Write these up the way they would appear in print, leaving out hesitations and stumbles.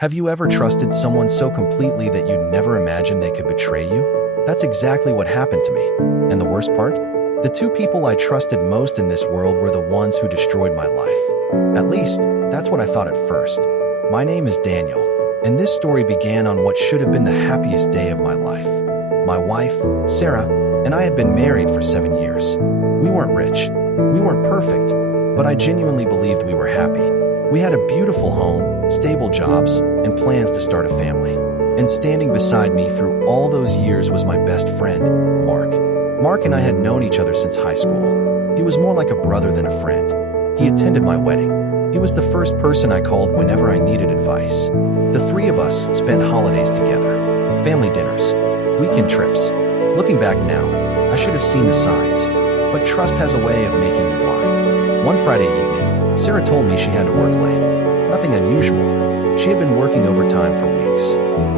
Have you ever trusted someone so completely that you'd never imagined they could betray you? That's exactly what happened to me. And the worst part? The two people I trusted most in this world were the ones who destroyed my life. At least, that's what I thought at first. My name is Daniel, and this story began on what should have been the happiest day of my life. My wife, Sarah, and I had been married for 7 years. We weren't rich, we weren't perfect, but I genuinely believed we were happy. We had a beautiful home, stable jobs, and plans to start a family. And standing beside me through all those years was my best friend, Mark. Mark and I had known each other since high school. He was more like a brother than a friend. He attended my wedding. He was the first person I called whenever I needed advice. The three of us spent holidays together, family dinners, weekend trips. Looking back now, I should have seen the signs, but trust has a way of making you blind. One Friday evening, Sarah told me she had to work late. Nothing unusual. She had been working overtime for weeks.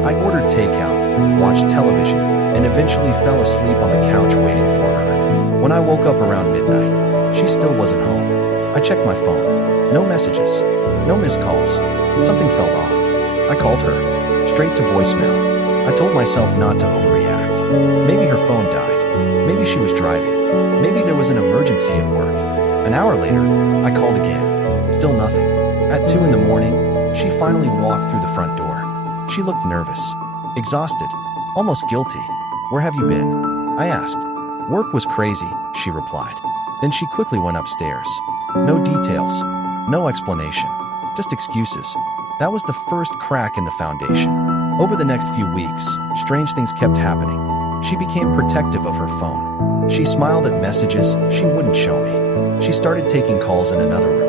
I ordered takeout, watched television, and eventually fell asleep on the couch waiting for her. When I woke up around midnight, she still wasn't home. I checked my phone. No messages. No missed calls. Something felt off. I called her. Straight to voicemail. I told myself not to overreact. Maybe her phone died. Maybe she was driving. Maybe there was an emergency at work. An hour later, I called again. Still nothing. At 2 in the morning, she finally walked through the front door. She looked nervous, exhausted, almost guilty. "Where have you been?" I asked. "Work was crazy," she replied. Then she quickly went upstairs. No details, no explanation, just excuses. That was the first crack in the foundation. Over the next few weeks, strange things kept happening. She became protective of her phone. She smiled at messages she wouldn't show me. She started taking calls in another room.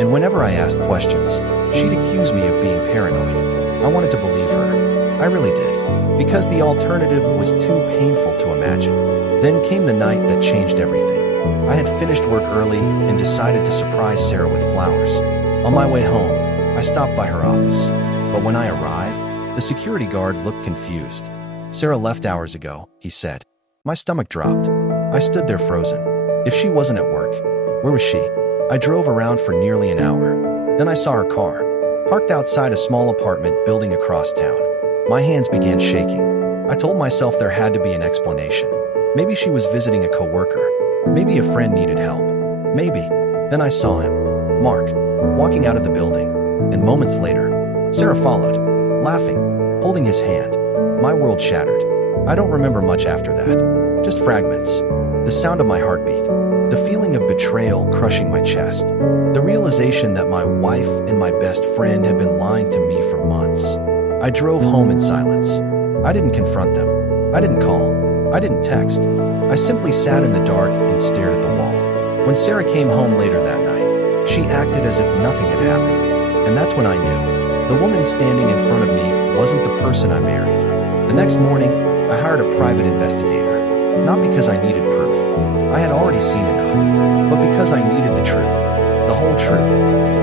And whenever I asked questions, she'd accuse me of being paranoid. I wanted to believe her. I really did. Because the alternative was too painful to imagine. Then came the night that changed everything. I had finished work early and decided to surprise Sarah with flowers. On my way home, I stopped by her office. But when I arrived, the security guard looked confused. "Sarah left hours ago," he said. My stomach dropped. I stood there frozen. If she wasn't at work, where was she? I drove around for nearly an hour. Then I saw her car, parked outside a small apartment building across town. My hands began shaking. I told myself there had to be an explanation. Maybe she was visiting a coworker. Maybe a friend needed help. Maybe. Then I saw him, Mark, walking out of the building. And moments later, Sarah followed, laughing, holding his hand. My world shattered. I don't remember much after that. Just fragments. The sound of my heartbeat. The feeling of betrayal crushing my chest. The realization that my wife and my best friend had been lying to me for months. I drove home in silence. I didn't confront them. I didn't call. I didn't text. I simply sat in the dark and stared at the wall. When Sarah came home later that night, she acted as if nothing had happened. And that's when I knew. The woman standing in front of me wasn't the person I married. The next morning, I hired a private investigator. Not because I needed proof. I had already seen enough. But because I needed the truth. The whole truth.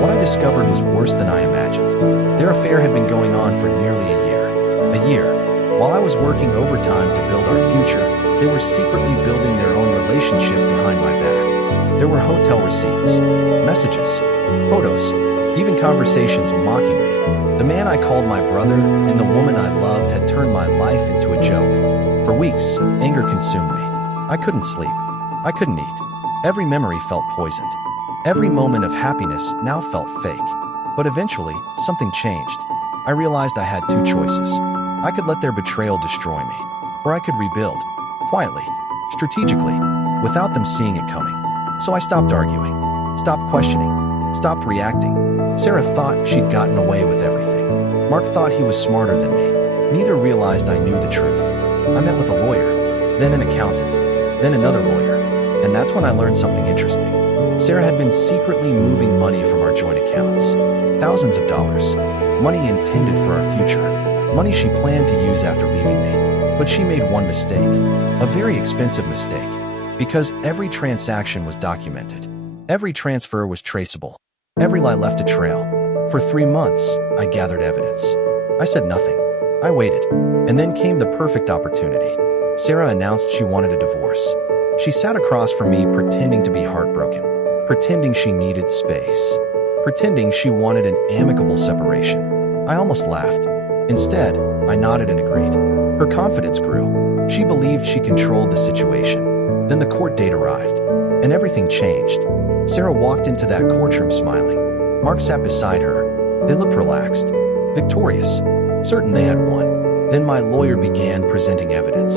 What I discovered was worse than I imagined. Their affair had been going on for nearly a year. A year. While I was working overtime to build our future, they were secretly building their own relationship behind my back. There were hotel receipts, messages, photos, even conversations mocking me. The man I called my brother and the woman I loved had turned my life into a joke. For weeks, anger consumed me. I couldn't sleep. I couldn't eat. Every memory felt poisoned. Every moment of happiness now felt fake. But eventually, something changed. I realized I had two choices. I could let their betrayal destroy me, or I could rebuild, quietly, strategically, without them seeing it coming. So I stopped arguing, stopped questioning, stopped reacting. Sarah thought she'd gotten away with everything. Mark thought he was smarter than me. Neither realized I knew the truth. I met with a lawyer, then an accountant, then another lawyer. And that's when I learned something interesting. Sarah had been secretly moving money from our joint accounts. Thousands of dollars. Money intended for our future. Money she planned to use after leaving me. But she made one mistake. A very expensive mistake. Because every transaction was documented. Every transfer was traceable. Every lie left a trail. For 3 months, I gathered evidence. I said nothing. I waited. And then came the perfect opportunity. Sarah announced she wanted a divorce. She sat across from me pretending to be heartbroken. Pretending she needed space. Pretending she wanted an amicable separation. I almost laughed. Instead, I nodded and agreed. Her confidence grew. She believed she controlled the situation. Then the court date arrived, and everything changed. Sarah walked into that courtroom smiling. Mark sat beside her. They looked relaxed, victorious, certain they had won. Then my lawyer began presenting evidence.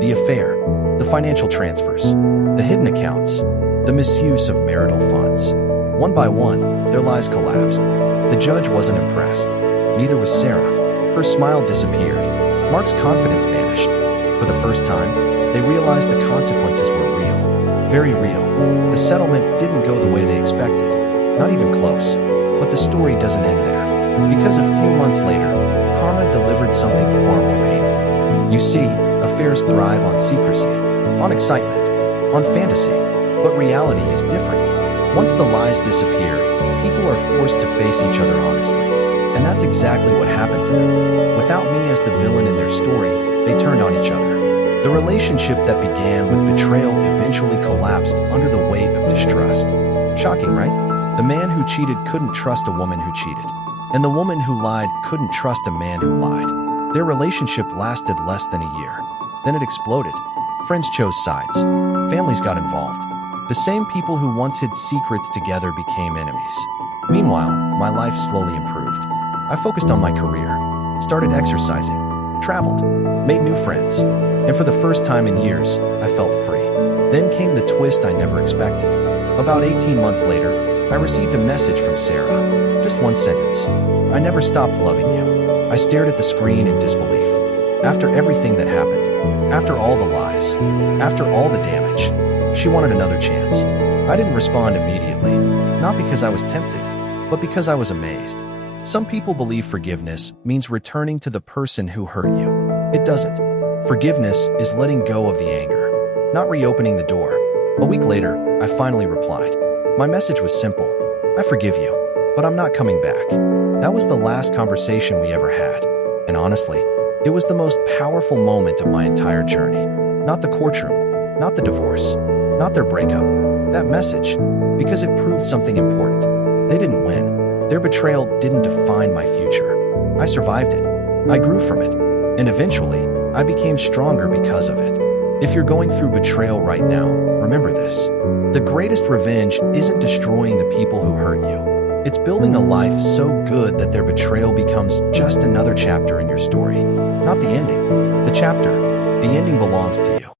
The affair, the financial transfers, the hidden accounts, the misuse of marital funds. One by one, their lies collapsed. The judge wasn't impressed. Neither was Sarah. Her smile disappeared. Mark's confidence vanished. For the first time, they realized the consequences were real. Very real. The settlement didn't go the way they expected. Not even close. But the story doesn't end there. Because a few months later, karma delivered something far more painful. You see, affairs thrive on secrecy, on excitement, on fantasy. But reality is different. Once the lies disappear, people are forced to face each other honestly. And that's exactly what happened to them. Without me as the villain in their story, they turned on each other. The relationship that began with betrayal eventually collapsed under the weight of distrust. Shocking, right? The man who cheated couldn't trust a woman who cheated. And the woman who lied couldn't trust a man who lied. Their relationship lasted less than a year. Then it exploded. Friends chose sides. Families got involved. The same people who once hid secrets together became enemies. Meanwhile, my life slowly improved. I focused on my career, started exercising, traveled, made new friends, and for the first time in years, I felt free. Then came the twist I never expected. About 18 months later, I received a message from Sarah. Just one sentence. I never stopped loving you. I stared at the screen in disbelief. After everything that happened, after all the lies, after all the damage, she wanted another chance. I didn't respond immediately, not because I was tempted, but because I was amazed. Some people believe forgiveness means returning to the person who hurt you. It doesn't. Forgiveness is letting go of the anger, not reopening the door. A week later, I finally replied. My message was simple. I forgive you, but I'm not coming back. That was the last conversation we ever had. And honestly, it was the most powerful moment of my entire journey. Not the courtroom, not the divorce, not their breakup. That message, because it proved something important. They didn't win. Their betrayal didn't define my future. I survived it. I grew from it. And eventually, I became stronger because of it. If you're going through betrayal right now, remember this. The greatest revenge isn't destroying the people who hurt you. It's building a life so good that their betrayal becomes just another chapter in your story. Not the ending. The chapter. The ending belongs to you.